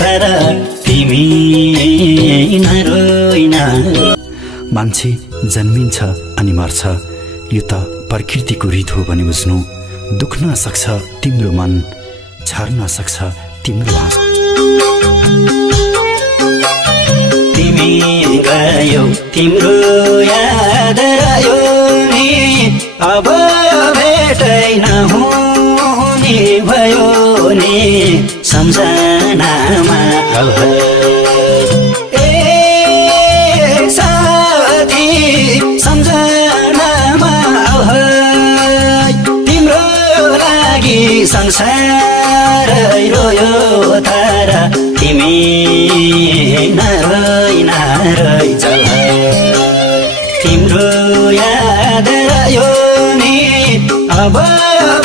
तर तिमी नरोइन। मान्छे जन्मिन्छ अनि मर्छ, यो त प्रकृतिको रीत हो भने बुझ्नु। दुख्न सक्छ तिम्रो मन, छर्न सक्छ तिम्रो हाँसो। तिमी गयो तिम्रो याद रह्यो नि, अब भेटै नहुने भयो नि सम्झनामा। ए साथी सम्झनामा तिम्रो लागि संसारै रोयो तर तिमी नरोइछौ। तिम्रो याद रह्यो नि, अब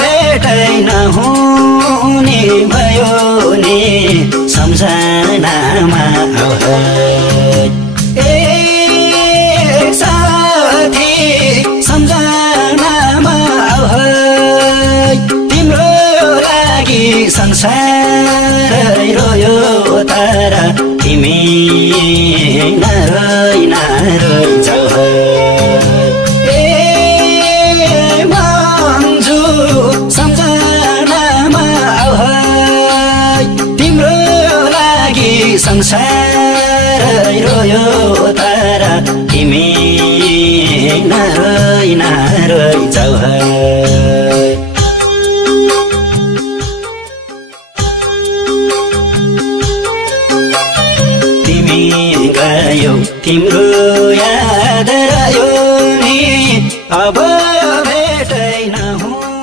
भेटै नहुने भयो नि सम्झनामा। ए साथी सम्झनामा तिम्रो लागि संसारै रोयो तर तिमी नरोइछौ। ए मन्जु सम्झनामा तिम्रो लागि संसारै रोयो तर तिमी नरोइछौ। तिमी गयो तिम्रो याद रह्यो नि, अब भेटै नहुने